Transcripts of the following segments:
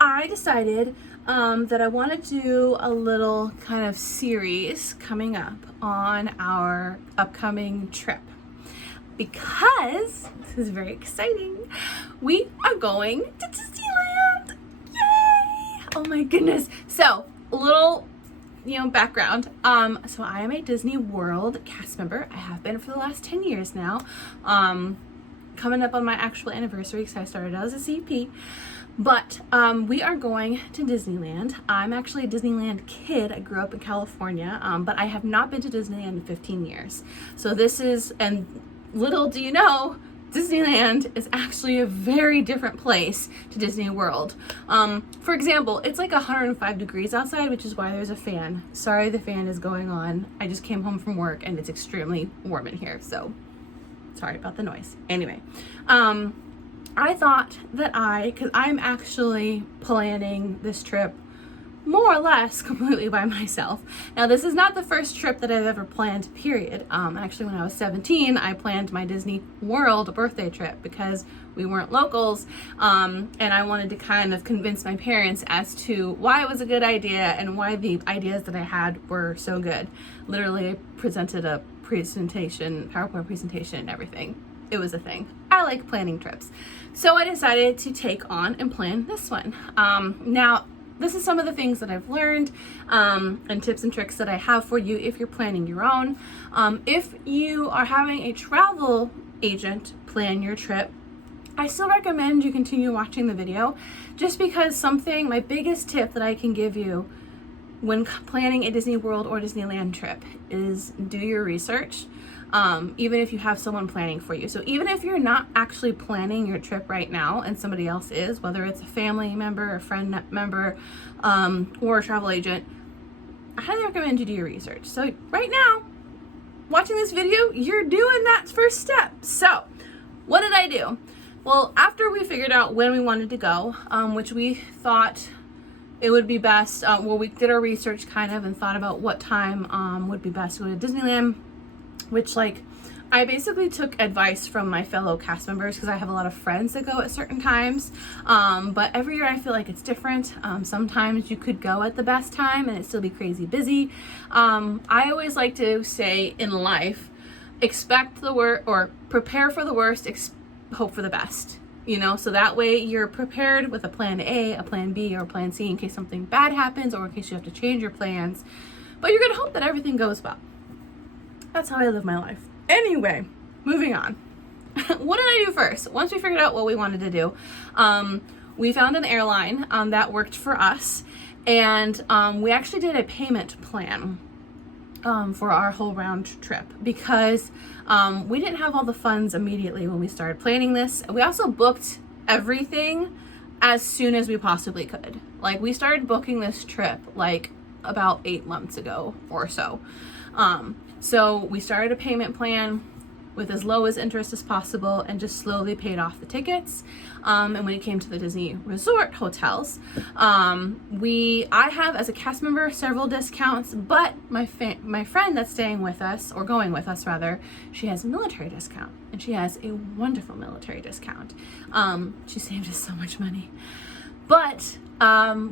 I decided that I want to do a little kind of series coming up on our upcoming trip because this is very exciting. We are going to Disneyland. Yay! Oh my goodness. So, a little background. So I am a Disney World cast member. I have been for the last 10 years now. Coming up on my actual anniversary because I started out as a CP. But we are going to Disneyland. I'm actually a Disneyland kid. I grew up in California, but I have not been to Disneyland in 15 years. So this is, and little do you know, Disneyland is actually a very different place to Disney World. For example, it's like 105 degrees outside, which is why there's a fan. Sorry the fan is going on. I just came home from work and it's extremely warm in here, so sorry about the noise. Anyway, I thought that because I'm actually planning this trip more or less completely by myself. Now, this is not the first trip that I've ever planned, period. Actually, when I was 17, I planned my Disney World birthday trip because we weren't locals, and I wanted to kind of convince my parents as to why it was a good idea and why the ideas that I had were so good. Literally, I presented a presentation, PowerPoint presentation and everything. It was a thing. I like planning trips. So I decided to take on and plan this one. Now, this is some of the things that I've learned and tips and tricks that I have for you if you're planning your own. If you are having a travel agent plan your trip, I still recommend you continue watching the video just because my biggest tip that I can give you when planning a Disney World or Disneyland trip is do your research. Even if you have someone planning for you. So even if you're not actually planning your trip right now and somebody else is, whether it's a family member, a friend member, or a travel agent, I highly recommend you do your research. So right now, watching this video, you're doing that first step. So what did I do? Well, after we figured out when we wanted to go, which we thought it would be best, we did our research kind of and thought about what time would be best to go to Disneyland, which I basically took advice from my fellow cast members because I have a lot of friends that go at certain times, but every year I feel like it's different. Sometimes you could go at the best time and it still be crazy busy. I always like to say in life, expect the worst or prepare for the worst, hope for the best. So that way you're prepared with a plan A, a plan B, or a plan C in case something bad happens or in case you have to change your plans, but you're gonna hope that everything goes well. That's how I live my life. Anyway, moving on. What did I do first? Once we figured out what we wanted to do, we found an airline that worked for us, and we actually did a payment plan for our whole round trip because we didn't have all the funds immediately when we started planning this. We also booked everything as soon as we possibly could. We started booking this trip about 8 months ago or so. So we started a payment plan with as low as interest as possible and just slowly paid off the tickets. And when it came to the Disney Resort hotels, I have as a cast member several discounts, but my friend that's staying with us, or going with us rather, she has a military discount and she has a wonderful military discount. She saved us so much money. But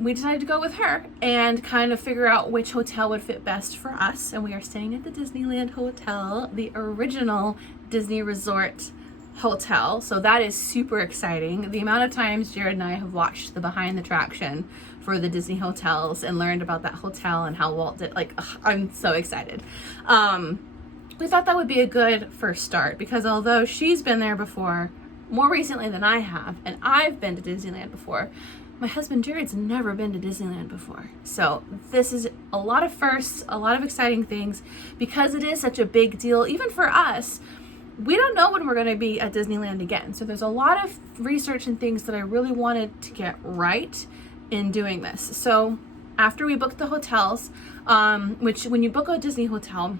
we decided to go with her and kind of figure out which hotel would fit best for us. And we are staying at the Disneyland Hotel, the original Disney Resort hotel. So that is super exciting. The amount of times Jared and I have watched the behind the attraction for the Disney hotels and learned about that hotel and how Walt did, I'm so excited. We thought that would be a good first start because although she's been there before, more recently than I have, and I've been to Disneyland before, my husband Jared's never been to Disneyland before. So this is a lot of firsts, a lot of exciting things because it is such a big deal. Even for us, we don't know when we're going to be at Disneyland again. So there's a lot of research and things that I really wanted to get right in doing this. So after we booked the hotels, which when you book a Disney hotel,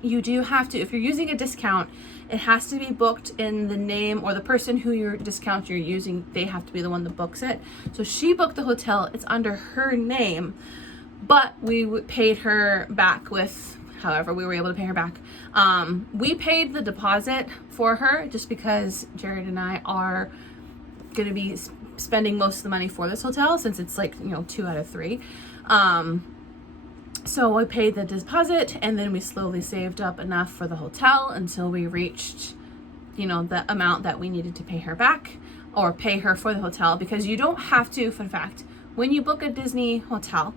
you do have to, if you're using a discount, it has to be booked in the name or the person who your discount you're using, they have to be the one that books it. So she booked the hotel, it's under her name, but we paid her back with however we were able to pay her back. We paid the deposit for her just because Jared and I are going to be spending most of the money for this hotel, since it's like, 2 out of 3. So I paid the deposit, and then we slowly saved up enough for the hotel until we reached, the amount that we needed to pay her back, or pay her for the hotel, because you don't have to, fun fact, when you book a Disney hotel,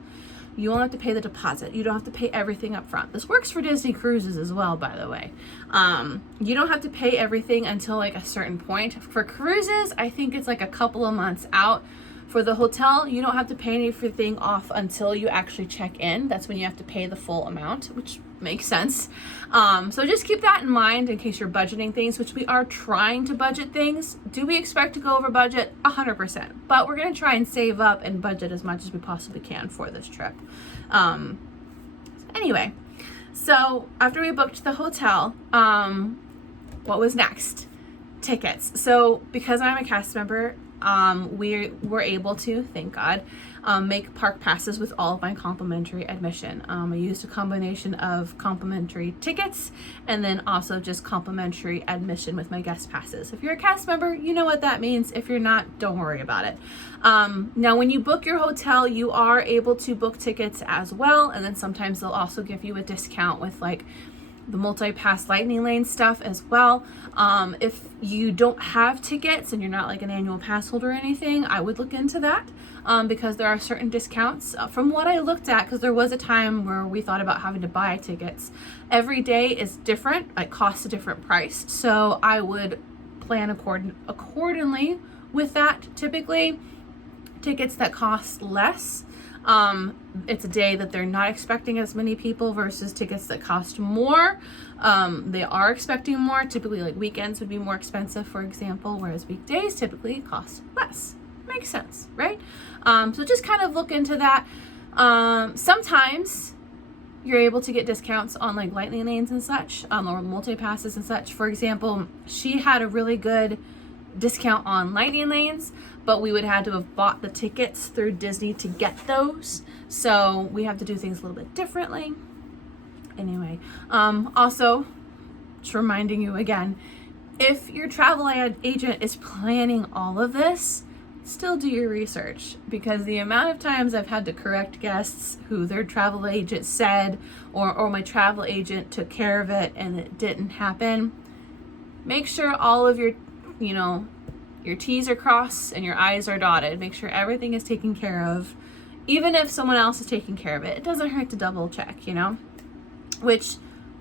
you only have to pay the deposit. You don't have to pay everything up front. This works for Disney cruises as well, by the way. You don't have to pay everything until like a certain point. For cruises, I think it's like a couple of months out. For the hotel, you don't have to pay anything off until you actually check in. That's when you have to pay the full amount, which makes sense. So just keep that in mind in case you're budgeting things, which we are trying to budget things. Do we expect to go over budget? 100%. But we're going to try and save up and budget as much as we possibly can for this trip. Anyway, so after we booked the hotel, what was next? Tickets. So because I'm a cast member, we were able to, thank God, make park passes with all of my complimentary admission. I used a combination of complimentary tickets and then also just complimentary admission with my guest passes. If you're a cast member, you know what that means. If you're not, don't worry about it. Now, when you book your hotel, you are able to book tickets as well. And then sometimes they'll also give you a discount with like the multi-pass lightning lane stuff as well. If you don't have tickets and you're not like an annual pass holder or anything, I would look into that, because there are certain discounts. From what I looked at, because there was a time where we thought about having to buy tickets. Every day is different, it costs a different price. So I would plan accordingly with that. Typically, tickets that cost less, it's a day that they're not expecting as many people versus tickets that cost more. They are expecting more. Typically, like weekends would be more expensive, for example, whereas weekdays typically cost less. Makes sense, right? So just kind of look into that. Sometimes you're able to get discounts on like lightning lanes and such, or multi-passes and such. For example, she had a really good discount on lightning lanes, but we would have to have bought the tickets through Disney to get those. So we have to do things a little bit differently. Anyway, also just reminding you again, if your travel agent is planning all of this, still do your research, because the amount of times I've had to correct guests who their travel agent said, or my travel agent took care of it and it didn't happen. Make sure all of your T's are crossed and your I's are dotted. Make sure everything is taken care of. Even if someone else is taking care of it, it doesn't hurt to double check, which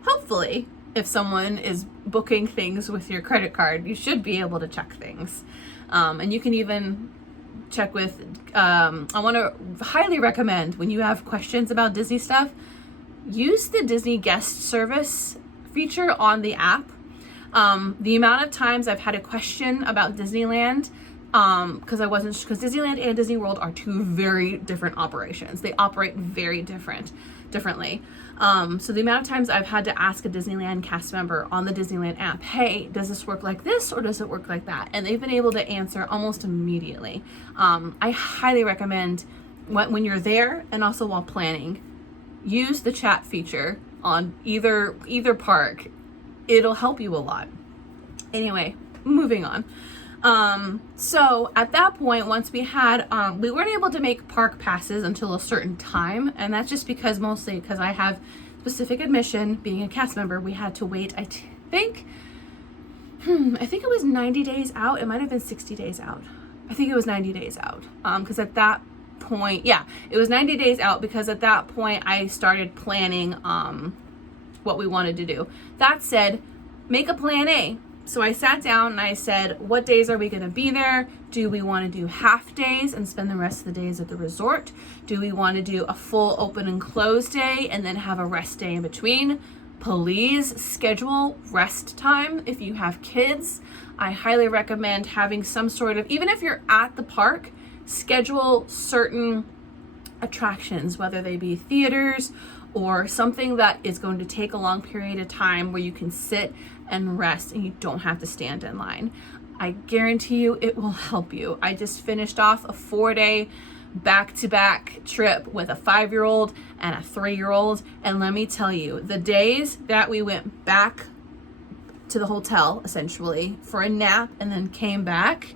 hopefully if someone is booking things with your credit card, you should be able to check things. And you can even check with, I want to highly recommend, when you have questions about Disney stuff, use the Disney guest service feature on the app. The amount of times I've had a question about Disneyland, because Disneyland and Disney World are two very different operations. They operate very differently. So the amount of times I've had to ask a Disneyland cast member on the Disneyland app, hey, does this work like this or does it work like that? And they've been able to answer almost immediately. I highly recommend when you're there and also while planning, use the chat feature on either park. It'll help you a lot. Anyway, moving on. So at that point, once we had, we weren't able to make park passes until a certain time. And that's just mostly because I have specific admission. Being a cast member, we had to wait, I think it was 90 days out. It might've been 60 days out. I think it was 90 days out. Cause at that point, it was 90 days out, because at that point I started planning, what we wanted to do. That said, make a plan A. So I sat down and I said, what days are we going to be there? Do we want to do half days and spend the rest of the days at the resort? Do we want to do a full open and close day and then have a rest day in between? Please schedule rest time if you have kids. I highly recommend having some sort of, even if you're at the park, schedule certain attractions, whether they be theaters or something that is going to take a long period of time where you can sit and rest and you don't have to stand in line. I guarantee you it will help you. I just finished off a 4-day back-to-back trip with a 5-year-old and a 3-year-old. And let me tell you, the days that we went back to the hotel essentially for a nap and then came back,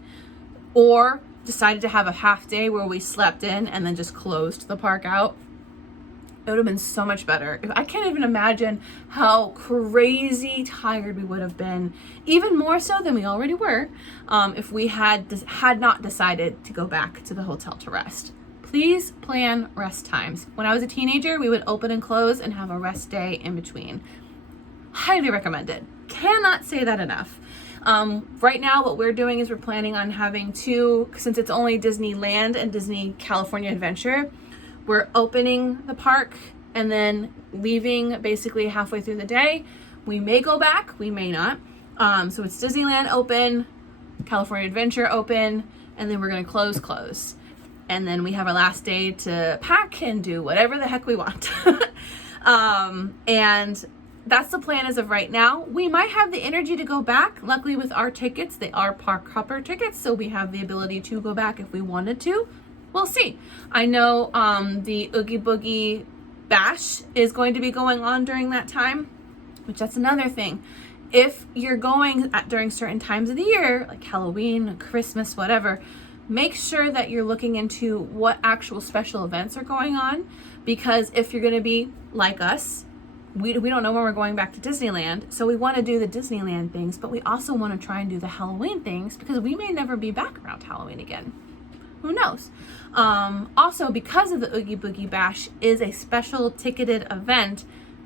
or decided to have a half day where we slept in and then just closed the park out, it would have been so much better. I can't even imagine how crazy tired we would have been, even more so than we already were, if we had not decided to go back to the hotel to rest. Please plan rest times. When I was a teenager, we would open and close and have a rest day in between. Highly recommended. Cannot say that enough. Right now, what we're doing is we're planning on having two, since it's only Disneyland and Disney California Adventure, we're opening the park and then leaving basically halfway through the day. We may go back, we may not. So it's Disneyland open, California Adventure open, and then we're gonna close. And then we have our last day to pack and do whatever the heck we want. And that's the plan as of right now. We might have the energy to go back. Luckily with our tickets, they are park hopper tickets, so we have the ability to go back if we wanted to. We'll see. I know the Oogie Boogie Bash is going to be going on during that time, which that's another thing. If you're going during certain times of the year, like Halloween, Christmas, whatever, make sure that you're looking into what actual special events are going on, because if you're going to be like us, we don't know when we're going back to Disneyland, so we want to do the Disneyland things, but we also want to try and do the Halloween things because we may never be back around Halloween again. Who knows? Also, because of the Oogie Boogie Bash is a special ticketed event,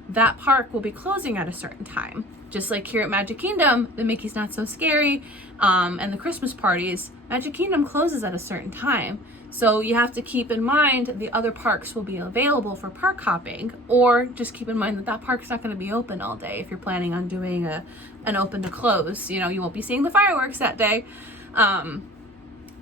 that park will be closing at a certain time. Just like here at Magic Kingdom, the Mickey's Not So Scary, and the Christmas parties, Magic Kingdom closes at a certain time. So you have to keep in mind the other parks will be available for park hopping, or just keep in mind that that park's not going to be open all day if you're planning on doing an open to close. You know, you won't be seeing the fireworks that day.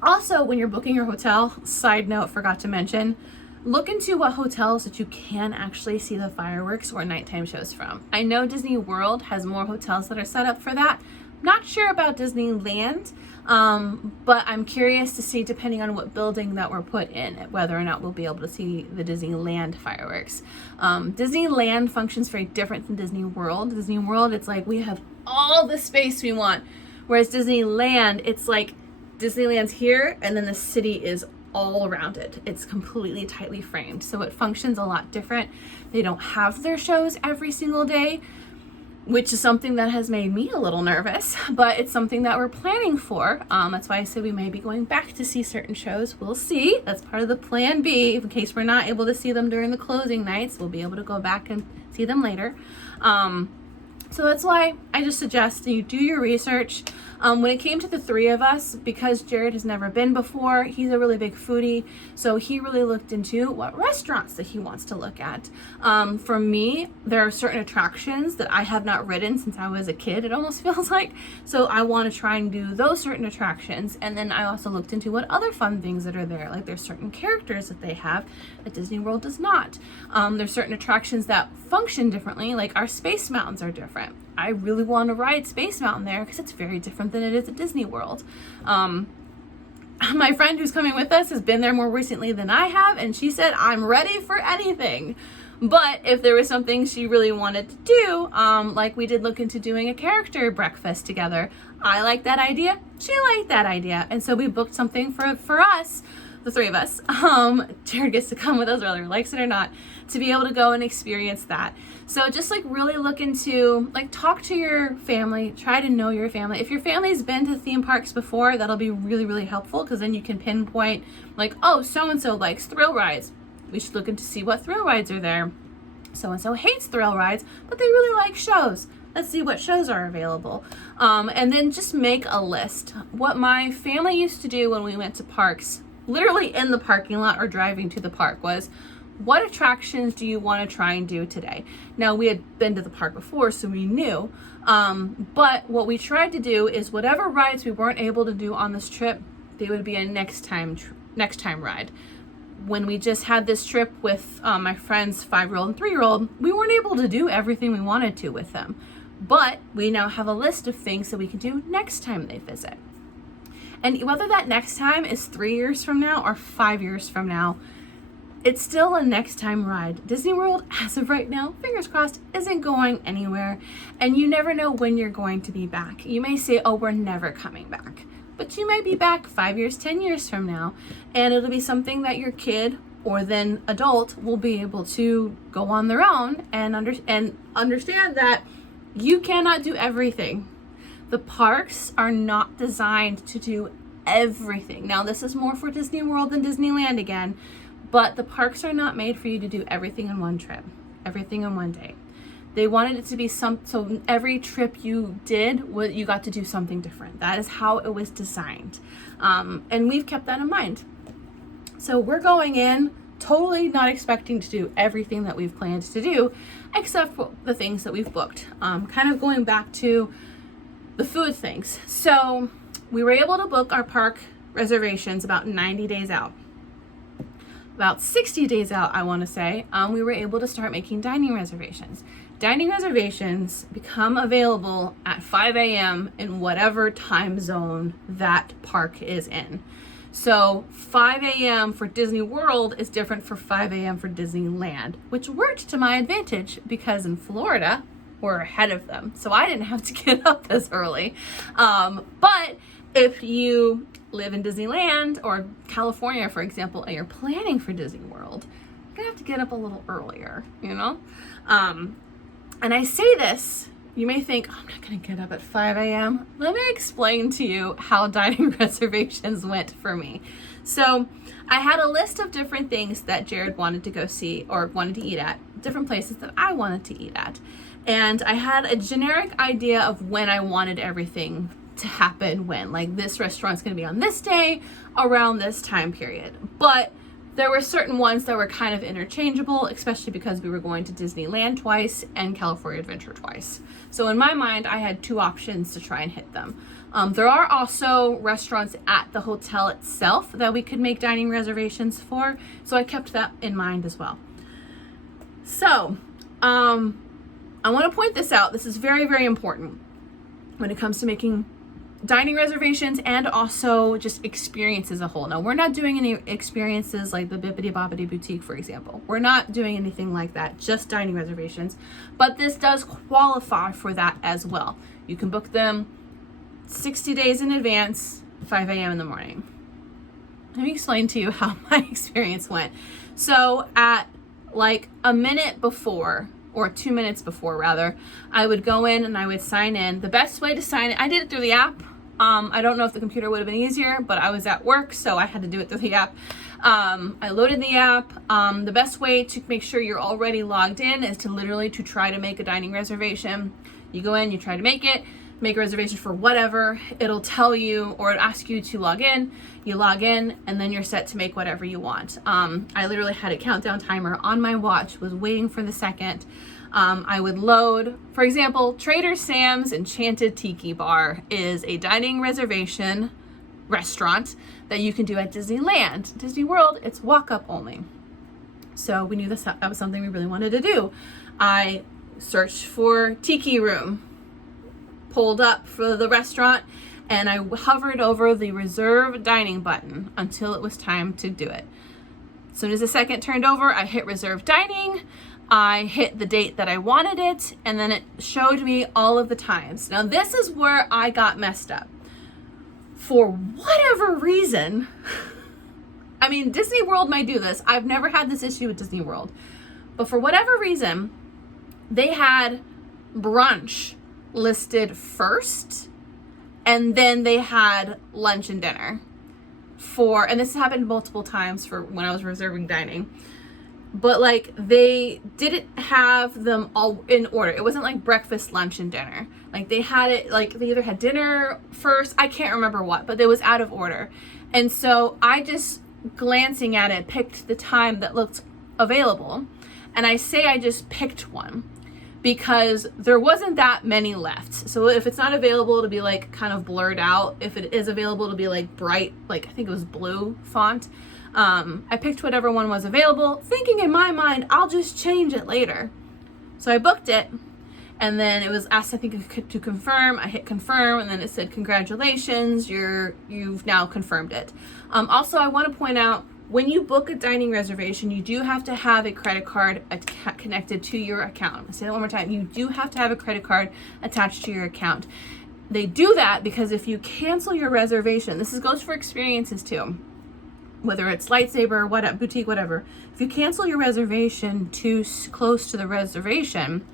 Also, when you're booking your hotel, side note, forgot to mention, look into what hotels that you can actually see the fireworks or nighttime shows from. I know Disney World has more hotels that are set up for that. Not sure about Disneyland, but I'm curious to see, depending on what building that we're put in, whether or not we'll be able to see the Disneyland fireworks. Disneyland functions very different than Disney World. Disney World, it's like we have all the space we want, whereas Disneyland, it's like Disneyland's here and then the city is all around it. It's completely tightly framed, so it functions a lot different. They don't have their shows every single day, which is something that has made me a little nervous, but it's something that we're planning for. That's why I said we may be going back to see certain shows. We'll see. That's part of the plan B. In case we're not able to see them during the closing nights, we'll be able to go back and see them later. So that's why I just suggest you do your research. When it came to the three of us, because Jared has never been before, he's a really big foodie, so he really looked into what restaurants that he wants to look at. For me, there are certain attractions that I have not ridden since I was a kid, it almost feels like, so I want to try and do those certain attractions. And then I also looked into what other fun things that are there, like there's certain characters that they have that Disney World does not. There's certain attractions that function differently, like our Space Mountains are different. I really want to ride Space Mountain there because it's very different than it is at Disney World. My friend who's coming with us has been there more recently than I have, and she said, I'm ready for anything. But if there was something she really wanted to do, like we did look into doing a character breakfast together, I liked that idea, she liked that idea, and so we booked something for us, the three of us. Jared gets to come with us whether he likes it or not, to be able to go and experience that. So just like really look into, like talk to your family, try to know your family. If your family's been to theme parks before, that'll be really, really helpful, because then you can pinpoint like, oh, so-and-so likes thrill rides. We should look into see what thrill rides are there. So-and-so hates thrill rides, but they really like shows. Let's see what shows are available. And then just make a list. What my family used to do when we went to parks, literally in the parking lot or driving to the park, was, what attractions do you want to try and do today? Now, we had been to the park before, so we knew. But what we tried to do is whatever rides we weren't able to do on this trip, they would be a next time ride. When we just had this trip with my friend's 5-year-old and 3-year-old, we weren't able to do everything we wanted to with them. But we now have a list of things that we can do next time they visit. And whether that next time is 3 years from now or 5 years from now, it's still a next time ride. Disney World, as of right now, fingers crossed, isn't going anywhere. And you never know when you're going to be back. You may say, oh, we're never coming back. but you might be back 5 years, 10 years from now, and it'll be something that your kid or then adult will be able to go on their own and understand that you cannot do everything. The parks are not designed to do everything. Now, this is more for Disney World than Disneyland again, but the parks are not made for you to do everything in one trip, everything in one day. They wanted it to be so every trip you did, you got to do something different. That is how it was designed. And we've kept that in mind. So we're going in totally not expecting to do everything that we've planned to do, except for the things that we've booked. Kind of going back to the food things. So we were able to book our park reservations about 90 days out. About 60 days out, I want to say, we were able to start making dining reservations. Dining reservations become available at 5 a.m. in whatever time zone that park is in. So 5 a.m. for Disney World is different for 5 a.m. for Disneyland, which worked to my advantage because in Florida, we're ahead of them. So I didn't have to get up as early. But if you live in Disneyland or California, for example, and you're planning for Disney World, you're gonna have to get up a little earlier, you know? And I say this, you may think, oh, I'm not gonna get up at 5 a.m. Let me explain to you how dining reservations went for me. So I had a list of different things that Jared wanted to go see or wanted to eat at, different places that I wanted to eat at. And I had a generic idea of when I wanted everything to happen when, like, this restaurant's going to be on this day around this time period. But there were certain ones that were kind of interchangeable, especially because we were going to Disneyland twice and California Adventure twice. So in my mind, I had two options to try and hit them. There are also restaurants at the hotel itself that we could make dining reservations for, so I kept that in mind as well. So I want to point this out. This is very, very important when it comes to making dining reservations and also just experience as a whole. Now, we're not doing any experiences like the Bibbidi Bobbidi Boutique, for example. We're not doing anything like that, just dining reservations. But this does qualify for that as well. You can book them 60 days in advance, 5 a.m. in the morning. Let me explain to you how my experience went. So at like a minute before, or 2 minutes before rather, I would go in and I would sign in. The best way to sign in, I did it through the app. I don't know if the computer would have been easier, but I was at work, so I had to do it through the app. I loaded the app. The best way to make sure you're already logged in is to literally to try to make a dining reservation. You go in, you try to make it, make a reservation for whatever. It'll tell you, or it'll ask you to log in. You log in, and then you're set to make whatever you want. I literally had a countdown timer on my watch, was waiting for the second. I would load, for example, Trader Sam's Enchanted Tiki Bar is a dining reservation restaurant that you can do at Disneyland. Disney World, it's walk-up only. So we knew that was something we really wanted to do. I searched for Tiki Room, pulled up for the restaurant, and I hovered over the reserve dining button until it was time to do it. As soon as the second turned over, I hit reserve dining. I hit the date that I wanted it, and then it showed me all of the times. Now, this is where I got messed up. For whatever reason, I mean, Disney World might do this. I've never had this issue with Disney World. But for whatever reason, they had brunch listed first, and then they had lunch and dinner. And this happened multiple times for when I was reserving dining. But like, they didn't have them all in order. It wasn't like breakfast, lunch, and dinner. Like, they had it, like, they either had dinner first, I can't remember what, but it was out of order. And so I just, glancing at it, picked the time that looked available. And I say I just picked one because there wasn't that many left. So if it's not available, it'll be like kind of blurred out. If it is available, it'll be like bright, like I think it was blue font. I picked whatever one was available, thinking in my mind, I'll just change it later. So I booked it, and then it was asked, I think, to confirm. I hit confirm, and then it said, congratulations, you've now confirmed it. Also, I want to point out, when you book a dining reservation, you do have to have a credit card connected to your account. I'll say that one more time. You do have to have a credit card attached to your account. they do that because if you cancel your reservation, this goes for experiences too, whether it's lightsaber, what boutique, whatever. If you cancel your reservation too close to the reservation,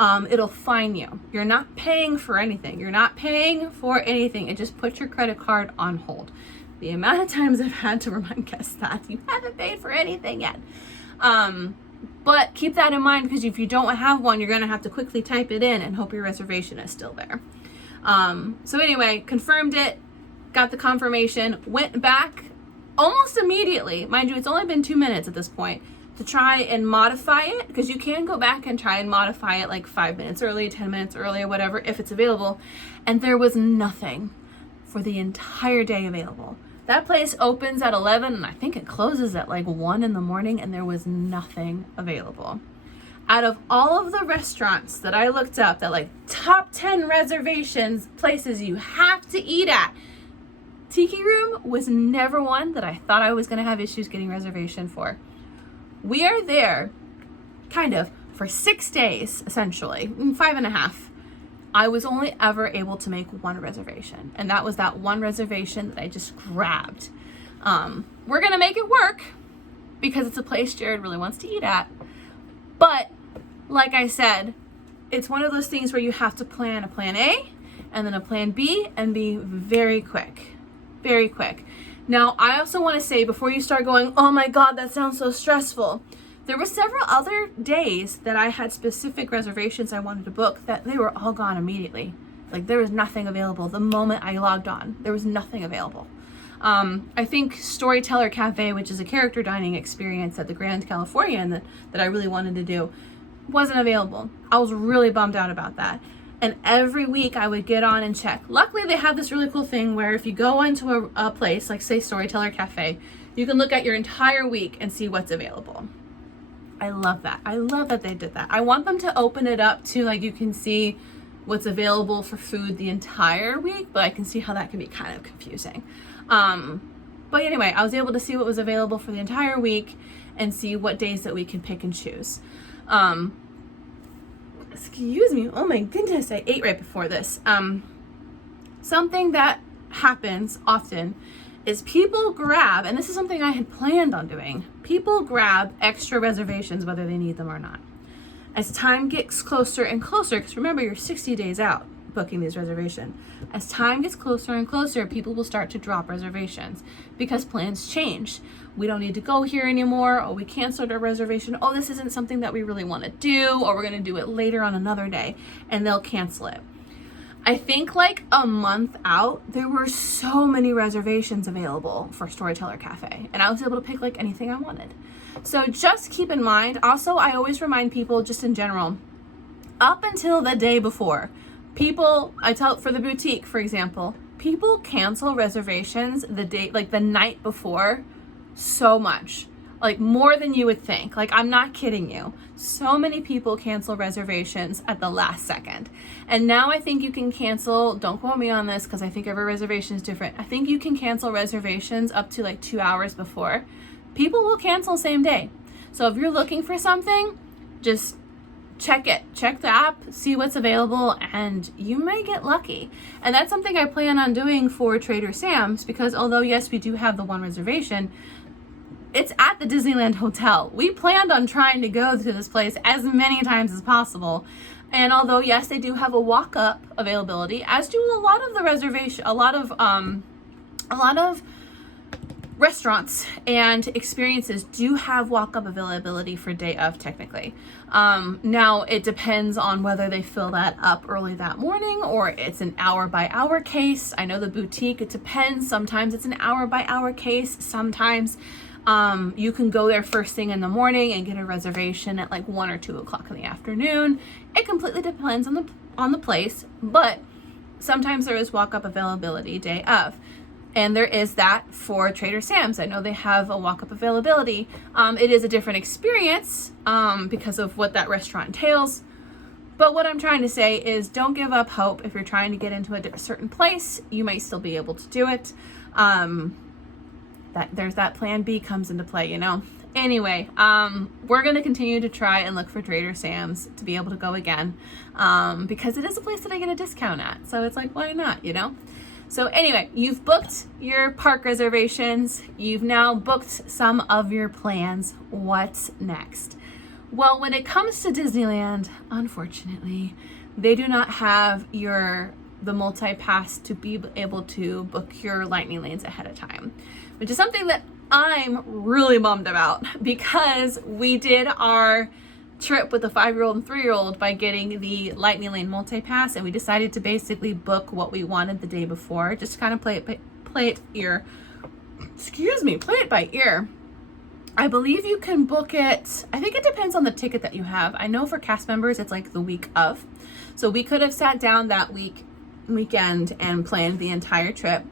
it'll fine you. You're not paying for anything. It just puts your credit card on hold. The amount of times I've had to remind guests that you haven't paid for anything yet. But keep that in mind, because if you don't have one, you're going to have to quickly type it in and hope your reservation is still there. So anyway, confirmed it, got the confirmation, went back almost immediately. Mind you, it's only been 2 minutes at this point to try and modify it, because you can go back and try and modify it like 5 minutes early, 10 minutes early, or whatever, if it's available. And there was nothing for the entire day available. That place opens at 11 and I think it closes at like 1 in the morning, and there was nothing available. Out of all of the restaurants that I looked up, that like top 10 reservations, places you have to eat at, Tiki Room was never one that I thought I was going to have issues getting reservation for. We are there kind of for 6 days, essentially, 5.5. I was only ever able to make one reservation, and that was that one reservation that I just grabbed. We're going to make it work because it's a place Jared really wants to eat at. But like I said, it's one of those things where you have to plan a plan A and then a plan B, and be very quick. Very quick. Now, I also want to say, before you start going, oh my God, that sounds so stressful, there were several other days that I had specific reservations I wanted to book that they were all gone immediately. Like, there was nothing available the moment I logged on. There was nothing available. I think Storyteller Cafe, which is a character dining experience at the Grand Californian that I really wanted to do, wasn't available. I was really bummed out about that. And every week I would get on and check. Luckily, they have this really cool thing where if you go into a place, like say Storyteller Cafe, you can look at your entire week and see what's available. I love that. I love that they did that. I want them to open it up to, like, you can see what's available for food the entire week, but I can see how that can be kind of confusing. But anyway, I was able to see what was available for the entire week and see what days that we can pick and choose. Excuse me. Oh my goodness. I ate right before this. Something that happens often is people grab, and this is something I had planned on doing, people grab extra reservations whether they need them or not. As time gets closer and closer, because remember, you're 60 days out booking these reservations. As time gets closer and closer, people will start to drop reservations because plans change. We don't need to go here anymore, or we canceled our reservation. Oh, this isn't something that we really want to do, or we're going to do it later on another day, and they'll cancel it. I think like a month out, there were so many reservations available for Storyteller Cafe, and I was able to pick like anything I wanted. So just keep in mind, also, I always remind people, just in general, up until the day before, for the boutique, for example, people cancel reservations the night before so much. Like, more than you would think. Like, I'm not kidding you. So many people cancel reservations at the last second. And now I think you can cancel, don't quote me on this because I think every reservation is different. I think you can cancel reservations up to like 2 hours before. People will cancel same day. So if you're looking for something, just check it. Check the app, see what's available, and you may get lucky. And that's something I plan on doing for Trader Sam's, because although, yes, we do have the one reservation, it's at the Disneyland Hotel. We planned on trying to go to this place as many times as possible. And although, yes, they do have a walk-up availability, as do a lot of restaurants and experiences do have walk-up availability for day of, technically. Now, it depends on whether they fill that up early that morning or it's an hour-by-hour case. I know the boutique, it depends. Sometimes it's an hour-by-hour case. Sometimes you can go there first thing in the morning and get a reservation at like 1 or 2 o'clock in the afternoon. It completely depends on the place, but sometimes there is walk-up availability day of. And there is that for Trader Sam's. I know they have a walk-up availability. It is a different experience because of what that restaurant entails. But what I'm trying to say is, don't give up hope. If you're trying to get into a certain place, you might still be able to do it. There's that plan B comes into play, you know. anyway, we're going to continue to try and look for Trader Sam's to be able to go again, because it is a place that I get a discount at. So it's like, why not, you know? So anyway, you've booked your park reservations. You've now booked some of your plans. What's next? Well, when it comes to Disneyland, unfortunately, they do not have the multi-pass to be able to book your lightning lanes ahead of time, which is something that I'm really bummed about, because we did our trip with the 5-year-old and 3-year-old by getting the lightning lane multi-pass, and we decided to basically book what we wanted the day before, just kind of play it by ear. I believe you can book it, I think it depends on the ticket that you have. I know for cast members it's like the week of, so we could have sat down that weekend and planned the entire trip.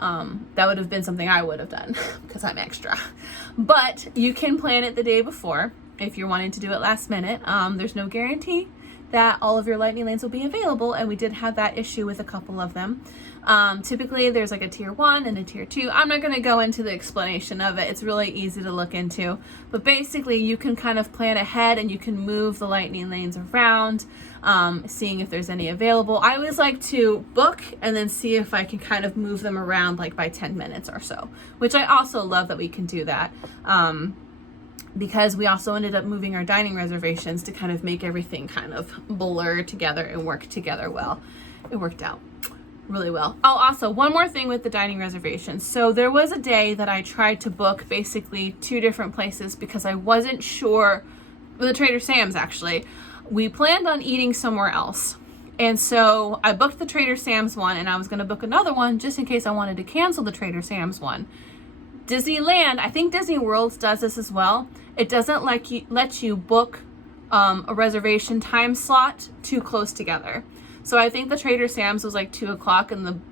That would have been something I would have done because I'm extra, but you can plan it the day before if you're wanting to do it last minute. There's no guarantee that all of your lightning lanes will be available, and we did have that issue with a couple of them. Typically there's like a tier 1 and a tier 2. I'm not going to go into the explanation of it. It's really easy to look into, but basically you can kind of plan ahead and you can move the lightning lanes around, seeing if there's any available. I always like to book and then see if I can kind of move them around like by 10 minutes or so, which I also love that we can do that. Because we also ended up moving our dining reservations to kind of make everything kind of blur together and work together well. It worked out really well. Oh, also one more thing with the dining reservations. So there was a day that I tried to book basically 2 different places because I wasn't sure, with the Trader Sam's actually. We planned on eating somewhere else. And so I booked the Trader Sam's one, and I was going to book another one just in case I wanted to cancel the Trader Sam's one. Disneyland, I think Disney World does this as well. It doesn't let you book a reservation time slot too close together. So I think the Trader Sam's was like 2 o'clock, and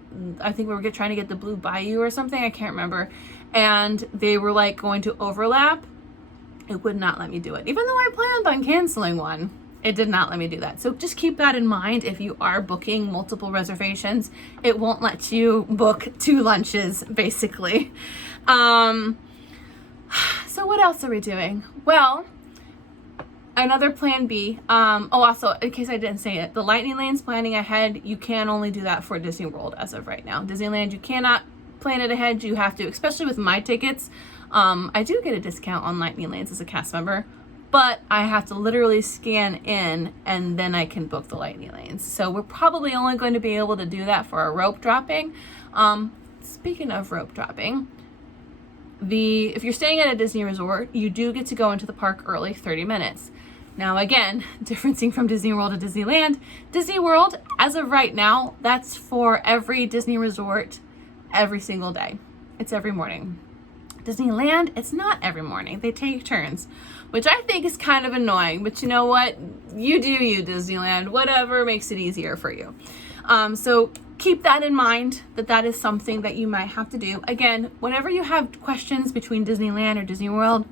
I think we were trying to get the Blue Bayou or something. I can't remember. And they were like going to overlap. It would not let me do it. Even though I planned on canceling one, it did not let me do that. So just keep that in mind. If you are booking multiple reservations, it won't let you book 2 lunches, basically. So what else are we doing? Well, another plan B. Also, in case I didn't say it, the lightning lanes planning ahead, you can only do that for Disney World as of right now. Disneyland, you cannot plan it ahead. You have to, especially with my tickets. I do get a discount on lightning lanes as a cast member, but I have to literally scan in and then I can book the lightning lanes. So we're probably only going to be able to do that for our rope dropping. Speaking of rope dropping, if you're staying at a Disney resort, you do get to go into the park early, 30 minutes. Now again, differencing from Disney World to Disneyland, Disney World, as of right now, that's for every Disney resort every single day. It's every morning. Disneyland, it's not every morning. They take turns, which I think is kind of annoying, but you know what? You do you, Disneyland. Whatever makes it easier for you. So keep that in mind, that is something that you might have to do. Again, whenever you have questions between Disneyland or Disney World,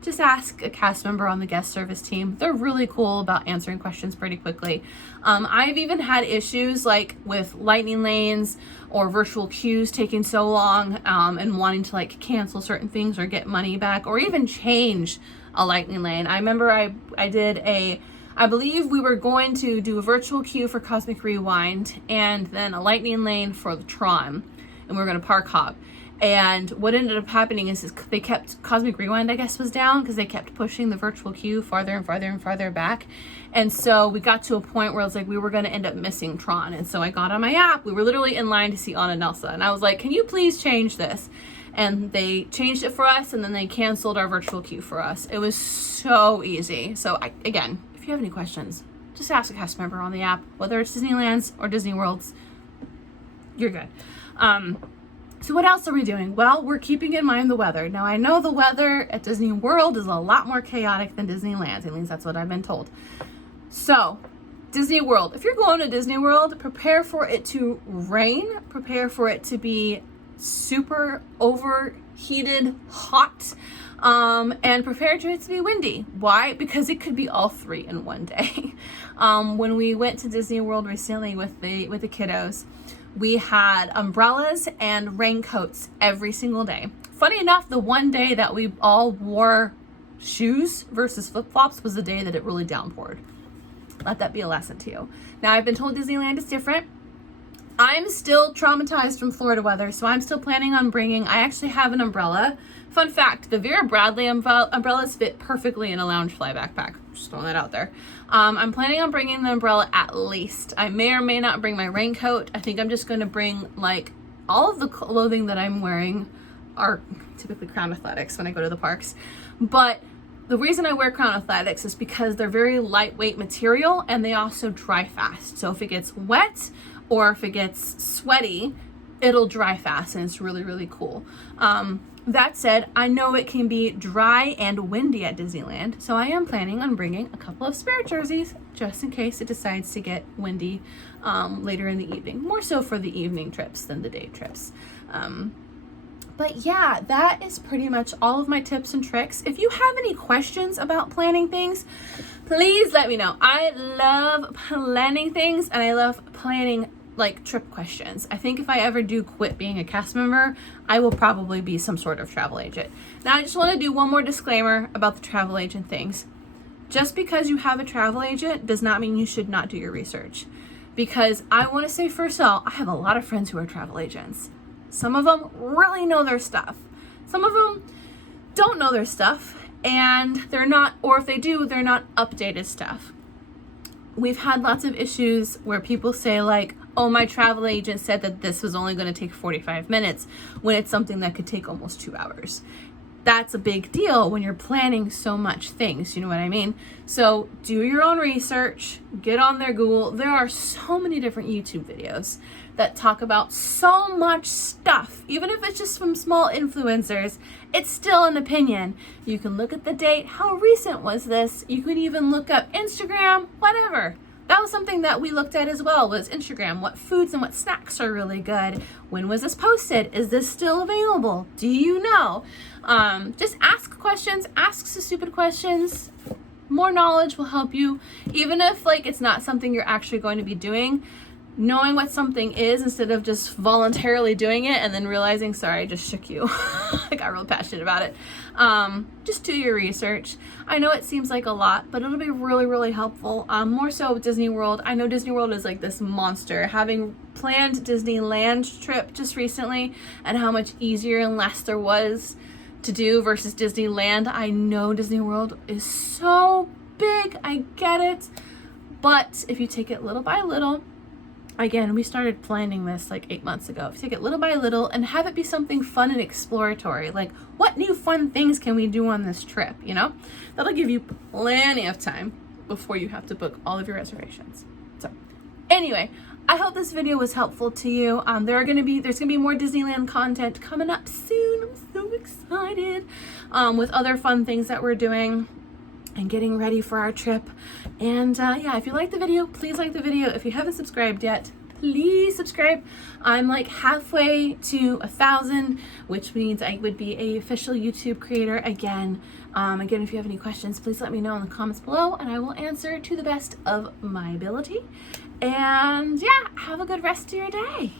just ask a cast member on the guest service team. They're really cool about answering questions pretty quickly. I've even had issues like with lightning lanes or virtual queues taking so long, and wanting to like cancel certain things or get money back or even change a lightning lane. I remember I believe we were going to do a virtual queue for Cosmic Rewind and then a lightning lane for the Tron, and we were going to park hop. And what ended up happening is they kept, Cosmic Rewind, I guess, was down because they kept pushing the virtual queue farther and farther and farther back. And so we got to a point where it was like we were going to end up missing Tron. And so I got on my app. We were literally in line to see Anna and Elsa. And I was like, can you please change this? And they changed it for us, and then they canceled our virtual queue for us. It was so easy. So again, if you have any questions, just ask a cast member on the app, whether it's Disneyland's or Disney World's. You're good. So what else are we doing? Well, we're keeping in mind the weather. Now, I know the weather at Disney World is a lot more chaotic than Disneyland. At least that's what I've been told. So, Disney World. If you're going to Disney World, prepare for it to rain. Prepare for it to be super overheated, hot. And prepare for it to be windy. Why? Because it could be all 3 in one day. When we went to Disney World recently with the kiddos, we had umbrellas and raincoats every single day funny enough, the one day that we all wore shoes versus flip-flops was the day that it really downpoured. Let that be a lesson to you. Now, I've been told Disneyland is different. I'm still traumatized from Florida weather, so I'm still planning on bringing, I actually have an umbrella. Fun fact, the Vera Bradley umbrellas fit perfectly in a Loungefly backpack. Just throwing that out there. I'm planning on bringing the umbrella at least. I may or may not bring my raincoat. I think I'm just going to bring, like, all of the clothing that I'm wearing are typically Crown Athletics when I go to the parks. But the reason I wear Crown Athletics is because they're very lightweight material and they also dry fast. So if it gets wet or if it gets sweaty, it'll dry fast, and it's really, really cool. That said, I know it can be dry and windy at Disneyland, so I am planning on bringing a couple of spare jerseys just in case it decides to get windy later in the evening. More so for the evening trips than the day trips. But yeah, that is pretty much all of my tips and tricks. If you have any questions about planning things, please let me know. I love planning things, and I love planning like trip questions. I think if I ever do quit being a cast member, I will probably be some sort of travel agent. Now, I just want to do one more disclaimer about the travel agent things. Just because you have a travel agent does not mean you should not do your research. Because I want to say, first of all, I have a lot of friends who are travel agents. Some of them really know their stuff. Some of them don't know their stuff, and they're not, or if they do, they're not updated stuff. We've had lots of issues where people say like, oh, my travel agent said that this was only going to take 45 minutes when it's something that could take almost 2 hours. That's a big deal when you're planning so much things, you know what I mean? So do your own research, get on their Google. There are so many different YouTube videos that talk about so much stuff. Even if it's just from small influencers, it's still an opinion. You can look at the date, how recent was this? You could even look up Instagram, whatever. That was something that we looked at as well, was Instagram. What foods and what snacks are really good? When was this posted? Is this still available? Do you know? Just ask questions, ask the stupid questions. More knowledge will help you. Even if like it's not something you're actually going to be doing, knowing what something is instead of just voluntarily doing it and then realizing, sorry, I just shook you. I got real passionate about it. Just do your research. I know it seems like a lot, but it'll be really, really helpful. More so with Disney World. I know Disney World is like this monster. Having planned Disneyland trip just recently and how much easier and less there was to do versus Disneyland. I know Disney World is so big. I get it. But if you take it little by little, again, we started planning this like 8 months ago. If you take it little by little and have it be something fun and exploratory, like what new fun things can we do on this trip, you know? That'll give you plenty of time before you have to book all of your reservations. So anyway, I hope this video was helpful to you. There's gonna be more Disneyland content coming up soon. I'm so excited with other fun things that we're doing and getting ready for our trip. And yeah, if you like the video, please like the video. If you haven't subscribed yet, please subscribe. I'm like halfway to 1,000, which means I would be an official YouTube creator again. Again, if you have any questions, please let me know in the comments below and I will answer to the best of my ability. And yeah, have a good rest of your day.